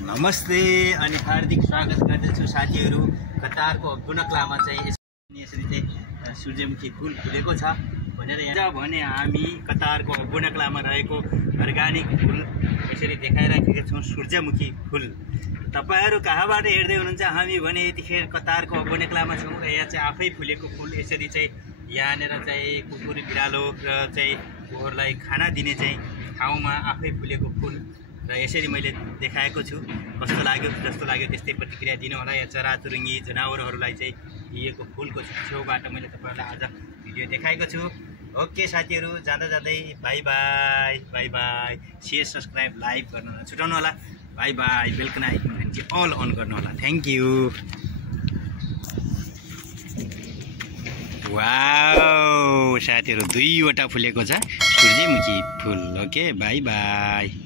नमस्ते अनि हार्दिक स्वागत गर्दछु साथीहरू। कतारको बुनकलामा चाहिँ यसरी चाहिँ सूर्यमुखी फुल फुलेको छ भनेर यहाँ भने हामी कतारको बुनकलामा रहेको अर्गानिक फुल यसरी देखाइराखेका छौँ। सूर्यमुखी फुल तपाईहरु कहाँबाट हेर्दै हुनुहुन्छ? हामी भने यतिखेर कतारको बुनकलामा छौँ र यहाँ चाहिँ आफै फुलेको फुल यसरी चाहिँ यहाँनेर चाहिँ कुकुर बिरालो र चाहिँ कुकुरलाई खाना दिने चाहिँ ठाउँमा आफै फुलेको फुल र यसरी मैले देखाएको छु। कस्तो लाग्यो जस्तो लाग्यो त्यस्तै प्रतिक्रिया दिनु होला। या चराचुरुङ्गी जनावरहरूलाई चाहिँ दिएको फुलको छेउबाट मैले तपाईहरुलाई आज भिडियो देखाएको छु। ओके साथीहरू, जाँदा जाँदै by by by by. Share subscribe like गर्न नछुटाउनु होला। By by. बेलकन आइकन चाहिँ अल अन गर्नु होला। Thank you. वाउ साथीहरू, 2वटा फुलेको छ सूर्यमुखी फुल। Okay by by.